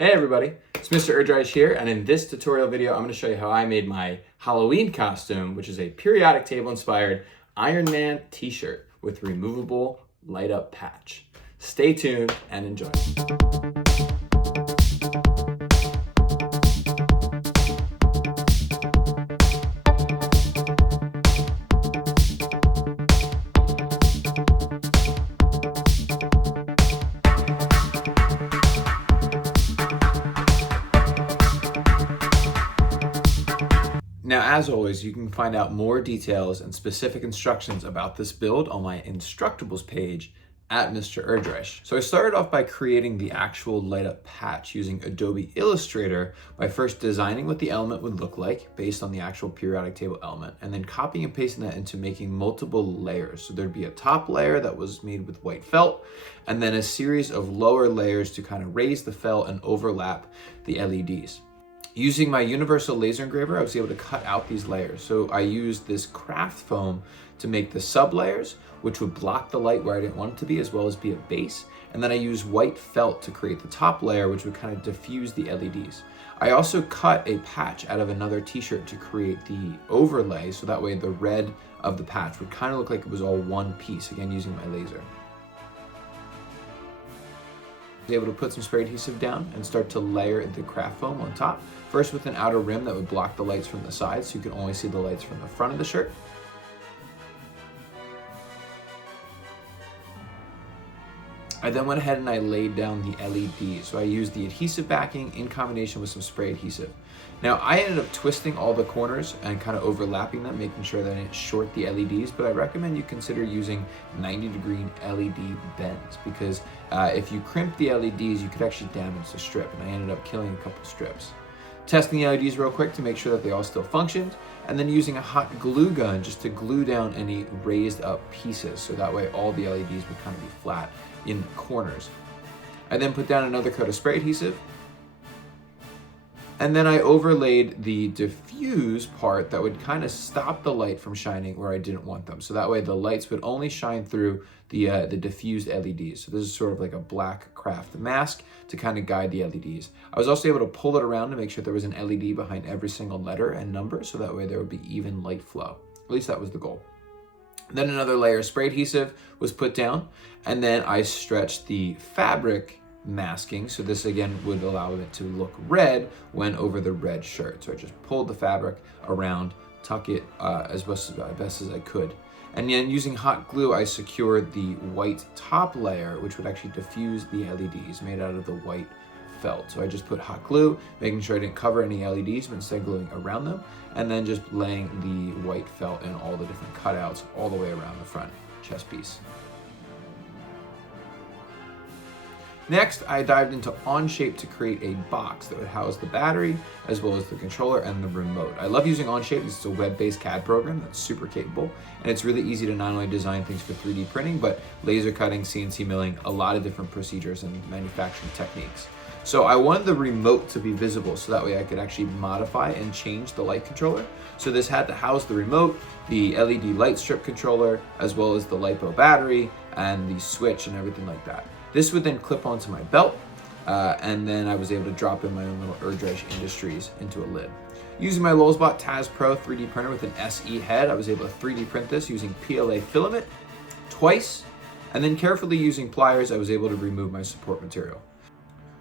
Hey everybody, it's Mr. Erdreich here, and in this tutorial video, I'm going to show you how I made my Halloween costume, which is a periodic table inspired Iron Man t-shirt with removable light up patch. Stay tuned and enjoy. Now, as always, you can find out more details and specific instructions about this build on my Instructables page at Mr. Erdreich. So I started off by creating the actual light up patch using Adobe Illustrator by first designing what the element would look like based on the actual periodic table element, and then copying and pasting that into making multiple layers. So there'd be a top layer that was made with white felt, and then a series of lower layers to kind of raise the felt and overlap the LEDs. Using my universal laser engraver, I was able to cut out these layers. So I used this craft foam to make the sub layers, which would block the light where I didn't want it to be, as well as be a base. And then I used white felt to create the top layer, which would kind of diffuse the LEDs. I also cut a patch out of another t-shirt to create the overlay, so that way the red of the patch would kind of look like it was all one piece, again using my laser. I was able to put some spray adhesive down and start to layer the craft foam on top. First with an outer rim that would block the lights from the sides, so you can only see the lights from the front of the shirt. I then went ahead and I laid down the LEDs. So I used the adhesive backing in combination with some spray adhesive. Now I ended up twisting all the corners and kind of overlapping them, making sure that I didn't short the LEDs, but I recommend you consider using 90-degree LED bends, because if you crimp the LEDs, you could actually damage the strip, and I ended up killing a couple strips. Testing the LEDs real quick to make sure that they all still functioned, and then using a hot glue gun just to glue down any raised up pieces, so that way all the LEDs would kind of be flat in the corners. I then put down another coat of spray adhesive, and then I overlaid the diffuse part that would kind of stop the light from shining where I didn't want them. So that way the lights would only shine through the diffused LEDs. So this is sort of like a black craft mask to kind of guide the LEDs. I was also able to pull it around to make sure there was an LED behind every single letter and number, so that way there would be even light flow. At least that was the goal. Then another layer of spray adhesive was put down, and then I stretched the fabric masking, so this again would allow it to look red when over the red shirt. So I just pulled the fabric around, tuck it as best as I could. And then using hot glue, I secured the white top layer, which would actually diffuse the LEDs made out of the white felt. So I just put hot glue, making sure I didn't cover any LEDs, but instead gluing around them, and then just laying the white felt in all the different cutouts all the way around the front chest piece. Next, I dived into Onshape to create a box that would house the battery, as well as the controller and the remote. I love using Onshape. It's a web-based CAD program that's super capable, and it's really easy to not only design things for 3D printing, but laser cutting, CNC milling, a lot of different procedures and manufacturing techniques. So I wanted the remote to be visible, so that way I could actually modify and change the light controller. So this had to house the remote, the LED light strip controller, as well as the LiPo battery and the switch and everything like that. This would then clip onto my belt, and then I was able to drop in my own little Erdreich Industries into a lid. Using my Lulzbot Taz Pro 3D printer with an SE head, I was able to 3D print this using PLA filament twice, and then carefully using pliers, I was able to remove my support material.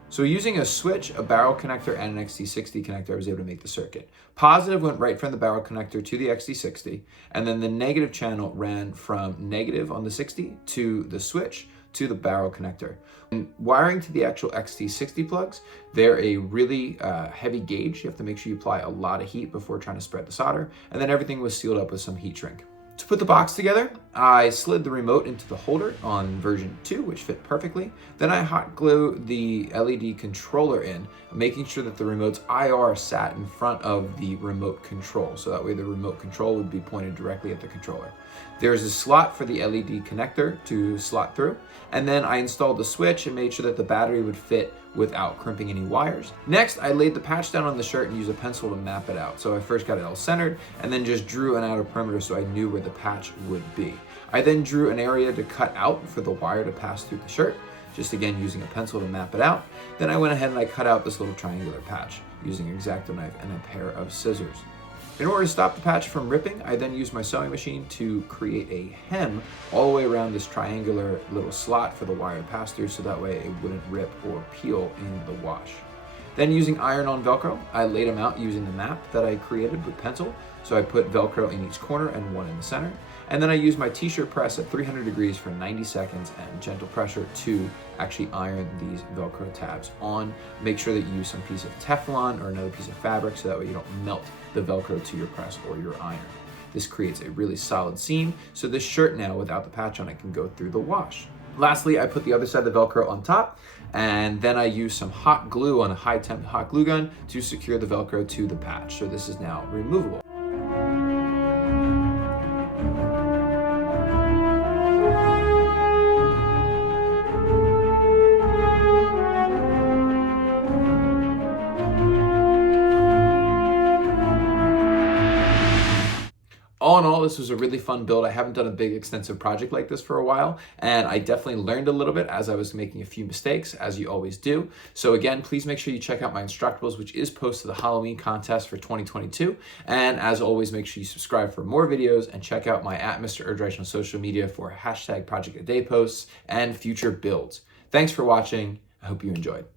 So using a switch, a barrel connector, and an XT60 connector, I was able to make the circuit. Positive went right from the barrel connector to the XT60, and then the negative channel ran from negative on the 60 to the switch to the barrel connector. And wiring to the actual XT60 plugs, they're a really heavy gauge. You have to make sure you apply a lot of heat before trying to spread the solder, and then everything was sealed up with some heat shrink. To put the box together, I slid the remote into the holder on version 2, which fit perfectly. Then I hot glue the LED controller in, making sure that the remote's IR sat in front of the remote control, so that way the remote control would be pointed directly at the controller. There's a slot for the LED connector to slot through, and then I installed the switch and made sure that the battery would fit without crimping any wires. Next, I laid the patch down on the shirt and used a pencil to map it out. So I first got it all centered and then just drew an outer perimeter so I knew where the patch would be. I then drew an area to cut out for the wire to pass through the shirt. just again using a pencil to map it out. Then I went ahead and I cut out this little triangular patch using an X-Acto knife and a pair of scissors. In order to stop the patch from ripping, I then used my sewing machine to create a hem all the way around this triangular little slot for the wire to pass through, so that way it wouldn't rip or peel in the wash. Then using iron-on Velcro, I laid them out using the map that I created with pencil. So I put Velcro in each corner and one in the center. And then I used my t-shirt press at 300 degrees for 90 seconds and gentle pressure to actually iron these Velcro tabs on. Make sure that you use some piece of Teflon or another piece of fabric so that way you don't melt the Velcro to your press or your iron. This creates a really solid seam, so this shirt now without the patch on it can go through the wash. Lastly, I put the other side of the Velcro on top, and then I used some hot glue on a high temp hot glue gun to secure the Velcro to the patch. So this is now removable. All in all, this was a really fun build. I haven't done a big extensive project like this for a while, and I definitely learned a little bit as I was making a few mistakes, as you always do. So again, please make sure you check out my Instructables, which is posted the Halloween contest for 2022. And as always, make sure you subscribe for more videos and check out my @Mr.Erdreich on social media for #Project a Day posts and future builds. Thanks for watching. I hope you enjoyed.